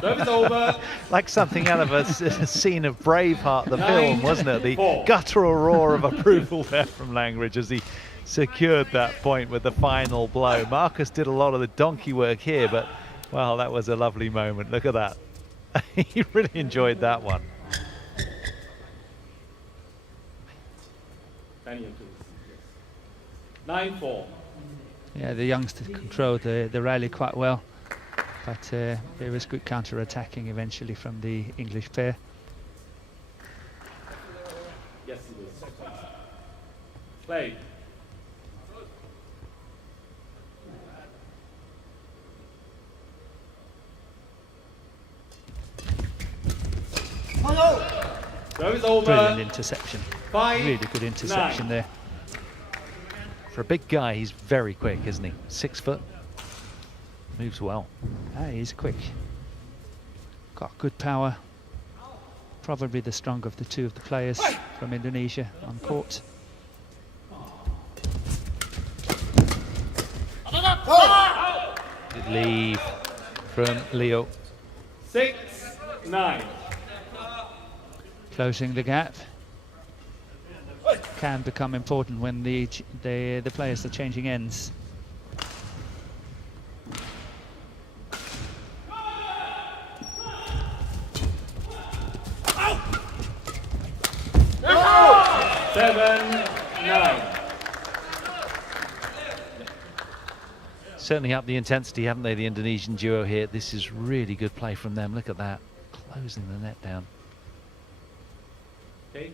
Service over. Like something out of a scene of Braveheart, the film, wasn't it? The guttural roar of approval there from Langridge as he secured that point with the final blow. Marcus did a lot of the donkey work here, but, well, that was a lovely moment. Look at that. He really enjoyed that one. Daniel to receive. Yes. 9-4. Yeah, the youngsters controlled the rally quite well, but there was good counter-attacking eventually from the English pair. Yes, it is. Play. Goes over. Brilliant interception. 5, Really good interception 9. there. For a big guy, he's very quick, isn't he? 6 foot. Moves well. Ah, he's quick. Got good power. Probably the stronger of the two of the players from Indonesia on court. Good leave from Leo. 6-9. Closing the gap can become important when the players are changing ends. Seven, 9. Certainly up the intensity, haven't they, the Indonesian duo here? This is really good play from them. Look at that. Closing the net down. Okay.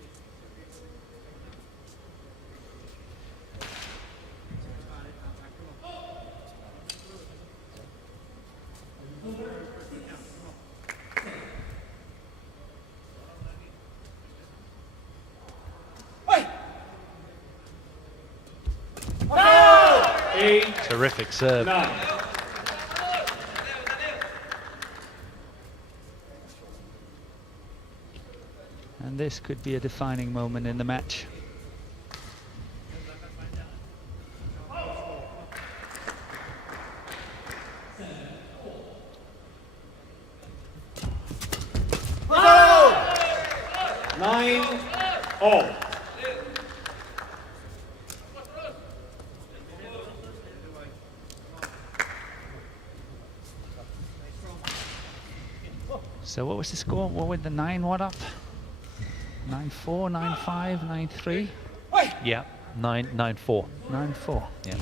Terrific serve. 9. And this could be a defining moment in the match. Nine, all. So what was the score? What were the 9 what up? 9-4, 9-5, 9-3? Yeah, 9-4. 9-4. Yeah.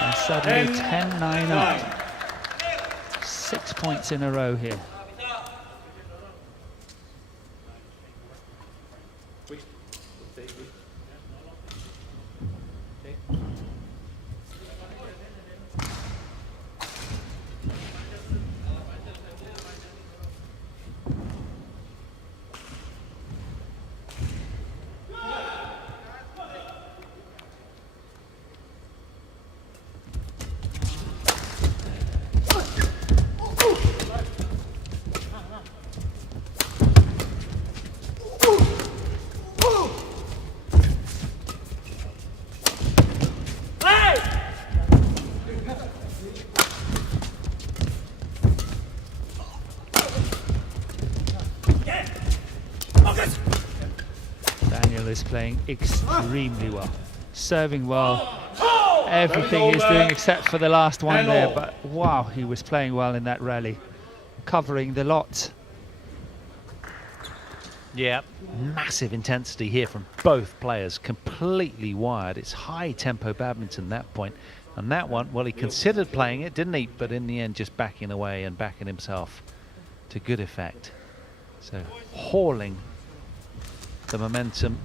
And suddenly 10-9 up. 6 points in a row here. Daniel is playing extremely well, serving well, everything he's doing except for the last one there, but wow, he was playing well in that rally, covering the lot. Yeah, massive intensity here from both players, completely wired. It's high tempo badminton that point. And that one, well, he considered playing it, didn't he? But in the end, just backing away and backing himself to good effect. So hauling the momentum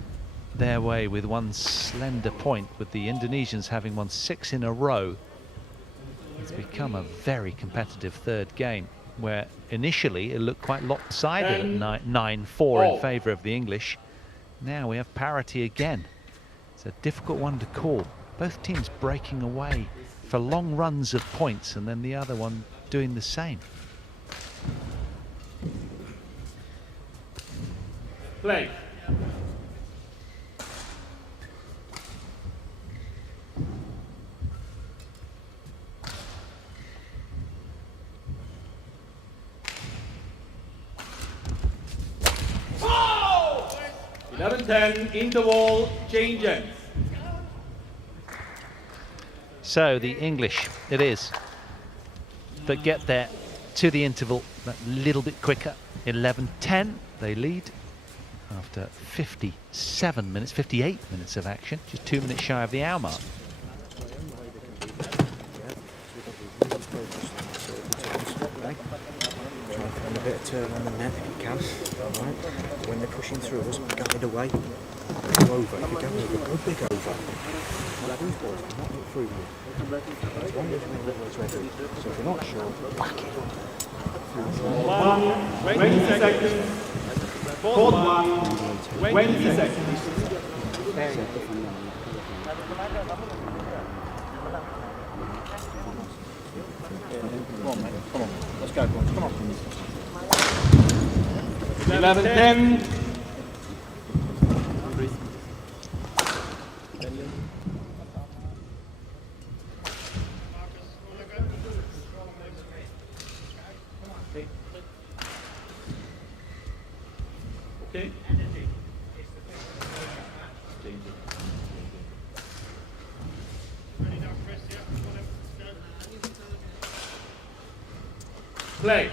their way with one slender point, with the Indonesians having won 6 in a row. It's become a very competitive third game, where initially it looked quite lopsided at 9-4 in favour of the English. Now we have parity again. It's a difficult one to call. Both teams breaking away for long runs of points, and then the other one doing the same. Play. Oh! 11-10 interval changes. So the English, it is, but get there to the interval that little bit quicker. 11-10, they lead. after 57 minutes, 58 minutes of action, just 2 minutes shy of the hour mark. Try and find a bit of turn on the net if you can. Right. When they're pushing through us, guide away. Go over. If you go over, go big over. Like these boys cannot look through you. As long as you're always ready. So if you're not sure, whack it. 20 seconds. Fourth one. 20 seconds. Come on, mate. Come on. Let's go, boys. Come on. 11, 10. Okay. Play.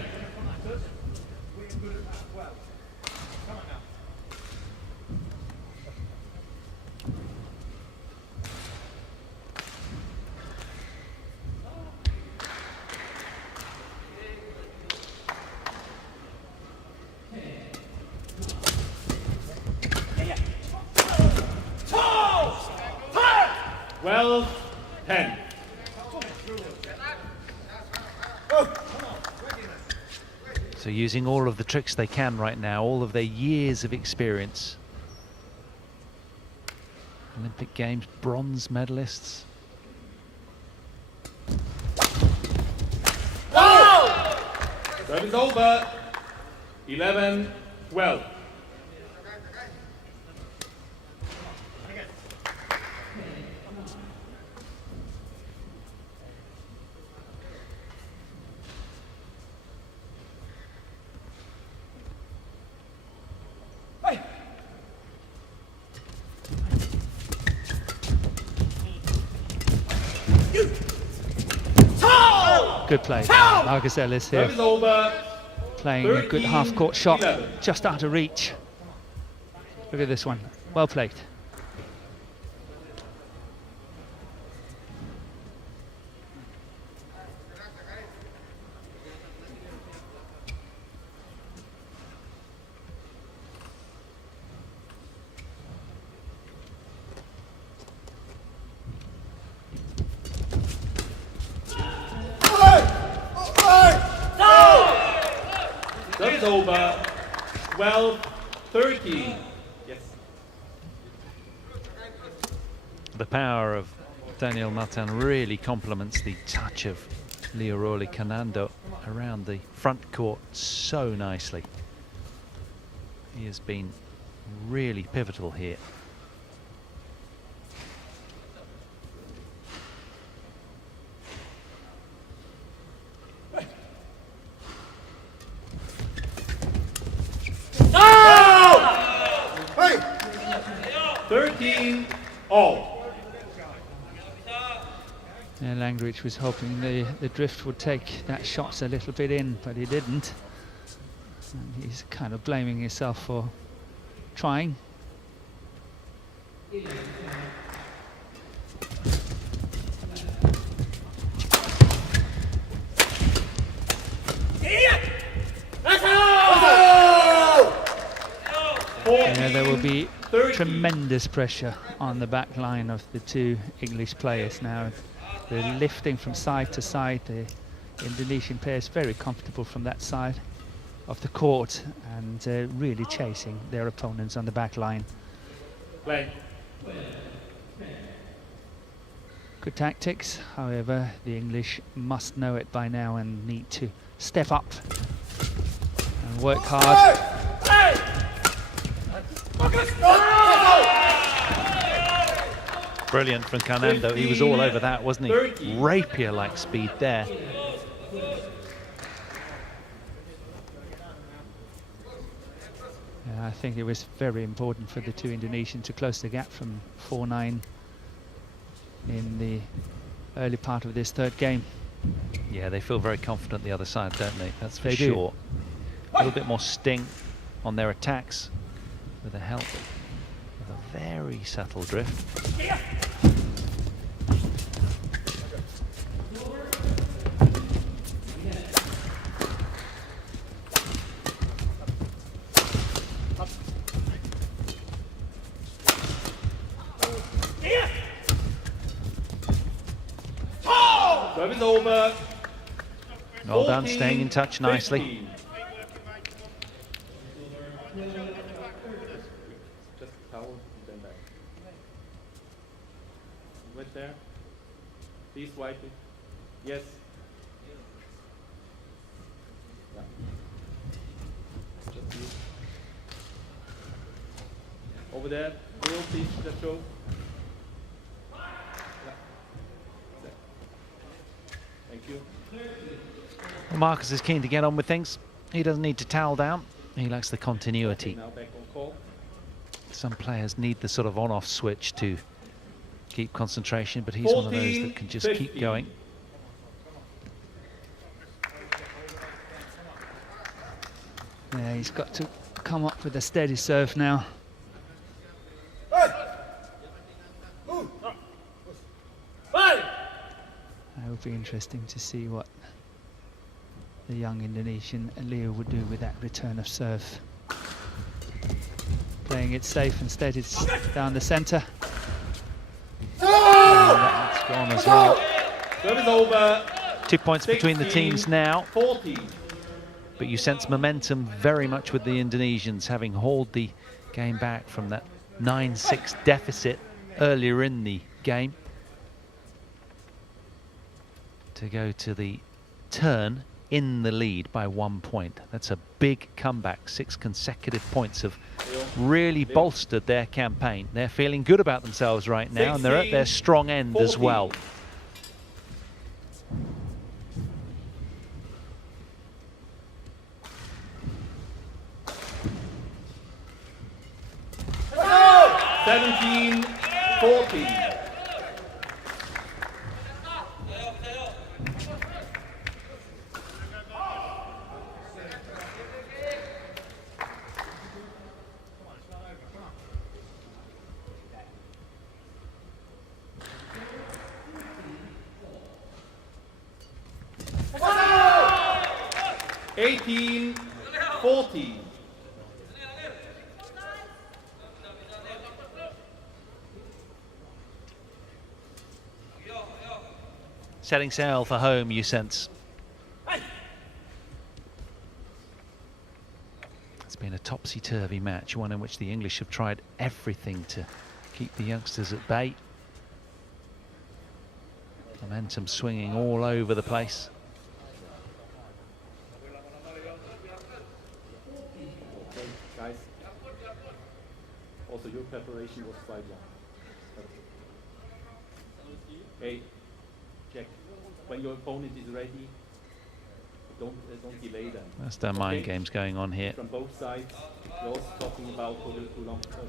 Well, 10. So using all of the tricks they can right now, all of their years of experience. Olympic Games bronze medalists. That is over. 11, 12. Good play. Marcus Ellis here, That is over. playing a good half-court shot, 11. just out of reach. Look at this one. Well played. That is over. 12, 13. Yes. The power of Daniel Marthin really complements the touch of Leoroli Carnando around the front court so nicely. He has been really pivotal here. Hey! 13 all. Yeah, Langridge was hoping the drift would take that shot a little bit in, but he didn't. And he's kind of blaming himself for trying. Yeah, there will be tremendous pressure on the back line of the two English players now. They're lifting from side to side. The Indonesian pair is very comfortable from that side of the court and really chasing their opponents on the back line. Play. Good tactics, however, the English must know it by now and need to step up and work hard. Brilliant from Carnando. He was all over that, wasn't he? Rapier-like speed there. Yeah, I think it was very important for the two Indonesians to close the gap from 4-9 in the early part of this third game. Yeah, they feel very confident the other side, don't they? That's for They do. sure. A little bit more sting on their attacks. with the help of a very subtle drift. Service over. Well done, staying in touch nicely. 15. Just towel and then back. Right there. Please wipe it. Yes. Yeah. Just you. Over there. Girl, please, just show. Thank you. Well, Marcus is keen to get on with things. He doesn't need to towel down. He likes the continuity. Now back on call. Some players need the sort of on-off switch to keep concentration, but he's one of those that can just keep 14, going. Yeah, he's got to come up with a steady serve now. It will be interesting to see what the young Indonesian Leo would do with that return of serve. Playing it safe and steady down the centre. That's gone as well. Service over. 2 points between the teams now, 14. but you sense momentum very much with the Indonesians, having hauled the game back from that 9-6 deficit earlier in the game to go to the turn in the lead by 1 point. That's a big comeback. 6 consecutive points have really bolstered their campaign. They're feeling good about themselves right now, and they're at their strong end as well. Oh! 17-14. $18-14. Setting sail for home, you sense. It's been a topsy-turvy match, one in which the English have tried everything to keep the youngsters at bay. Momentum swinging all over the place. Guys, also your preparation was quite long. Hey, check. When your opponent is ready, don't delay them. That's the mind games going on here. From both sides, we're also talking about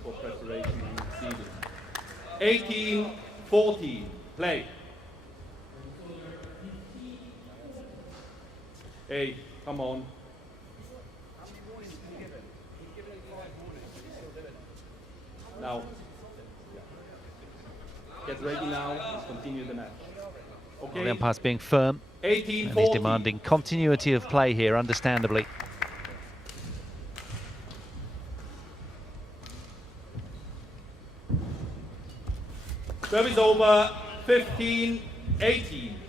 for preparation and receiving. 18-14, play. Hey, come on. Now, get ready now and continue the match. Okay. The umpire's being firm, 18-14. and he's demanding continuity of play here, understandably. Service over, 15-18.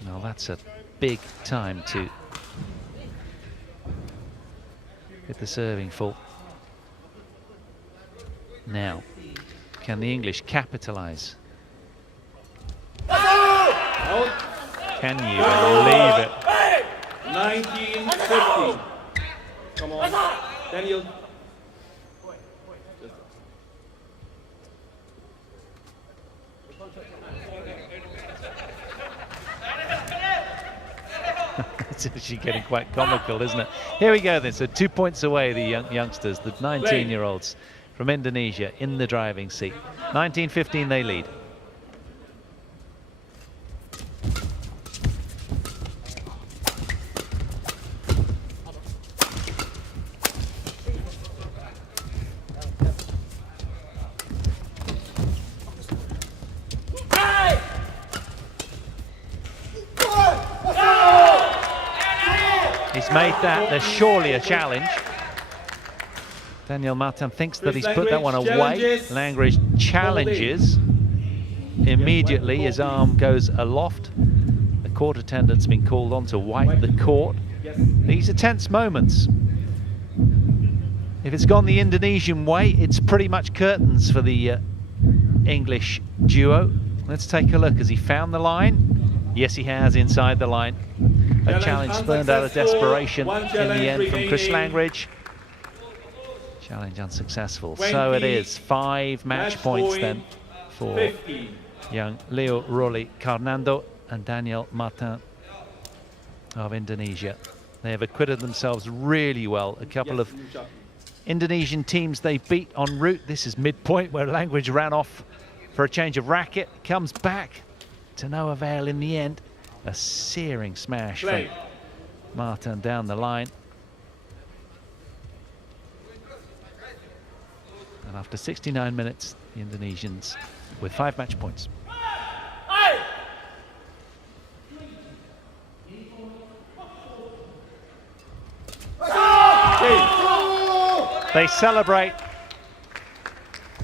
Now that's a big time to get the serving full. Now, can the English capitalise? Out. Can you believe it? 19-15. Come on, Daniel. It's actually getting quite comical, isn't it? Here we go then, so 2 points away, the youngsters, the 19-year-olds from Indonesia in the driving seat. 19-15 they lead. He's made that. There's surely a challenge. Daniel Marthin thinks that he's put that one away. Langridge challenges. Immediately his arm goes aloft. The court attendant's been called on to wipe the court. These are tense moments. If it's gone the Indonesian way, it's pretty much curtains for the English duo. Let's take a look. Has he found the line? Yes, he has, inside the line. A challenge spurned out of desperation in the end from Chris Langridge. Challenge unsuccessful. So it is 5 match points then for young Leo Roli Carnando and Daniel Marthin of Indonesia. They have acquitted themselves really well. A couple of Indonesian teams they beat en route. This is midpoint where Langridge ran off for a change of racket. Comes back to no avail in the end. A searing smash from Marthin down the line. And after 69 minutes, the Indonesians with 5 match points. They celebrate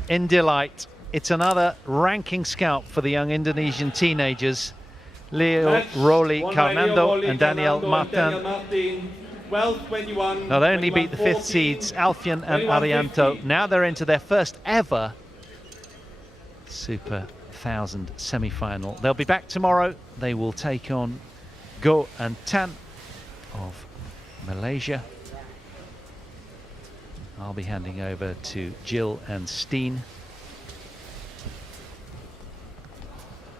in delight. It's another ranking scalp for the young Indonesian teenagers. Leo Roli Carnando and Daniel Marthin not only beat the 5th seeds Alfian and Arianto, now they're into their first ever Super 1000 semi-final. They'll be back tomorrow. They will take on Go and Tan of Malaysia. I'll be handing over to Jill and Steen.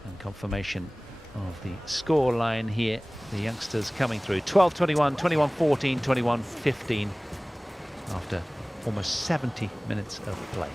And confirmation of the score line here. The youngsters coming through 12-21, 21-14, 21-15 after almost 70 minutes of play.